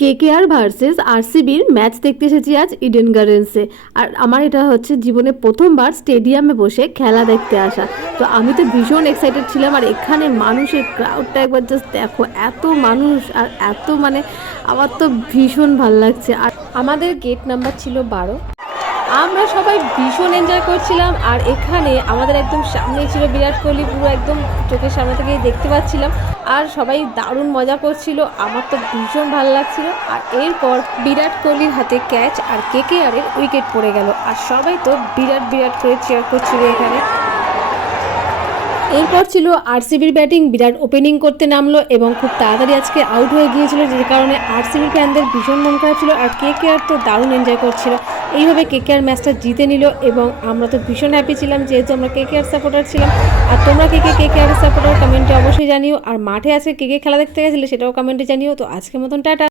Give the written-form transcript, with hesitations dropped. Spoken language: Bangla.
কেকেআর ভার্সেস আরসিবির ম্যাচ দেখতে এসেছি আজ ইডেন গার্ডেন্সে। আর আমার এটা হচ্ছে জীবনে প্রথমবার স্টেডিয়ামে বসে খেলা দেখতে আসা। তো আমি তো ভীষণ এক্সাইটেড ছিলাম। আর এখানে মানুষের ক্রাউডটা একবার জাস্ট দেখো, এত মানুষ আর এত আমার তো ভীষণ ভাল লাগছে। আর আমাদের গেট নাম্বার ছিল 12। আমরা সবাই ভীষণ এনজয় করছিলাম। আর এখানে আমাদের একদম সামনেই ছিল বিরাট কোহলি, পুরো একদম চোখের সামনে থেকেই দেখতে পাচ্ছিলাম। আর সবাই দারুণ মজা করছিল, আমার তো ভীষণ ভালো লাগছিল। আর এরপর বিরাট কোহলির হাতে ক্যাচ আর কেকেআরের উইকেট পড়ে গেল। আর সবাই তো বিরাট বিরাট করে চেয়ার করছিল এখানে। এরপর ছিল আরসিবির ব্যাটিং। বিরাট ওপেনিং করতে নামলো এবং খুব তাড়াতাড়ি আজকে আউট হয়ে গিয়েছিল, যে কারণে আরসিবির ফ্যানদের ভীষণ মন খারাপ ছিল। আর কেকেআর তো দারুণ এনজয় করছিল। এইভাবে কেকেআর ম্যাচটা জিতে নিল এবং আমরা তো ভীষণ হ্যাপি ছিলাম, যেহেতু আমরা কেকেআর সাপোর্টার ছিলাম। আর তোমরা কে কে কেকেআর সাপোর্টার কমেন্টে অবশ্যই জানিও। আর মাঠে আজকে কে কে খেলা দেখতে গেছিলে সেটাও কমেন্টে জানিও। তো আজকের মতন টাটা।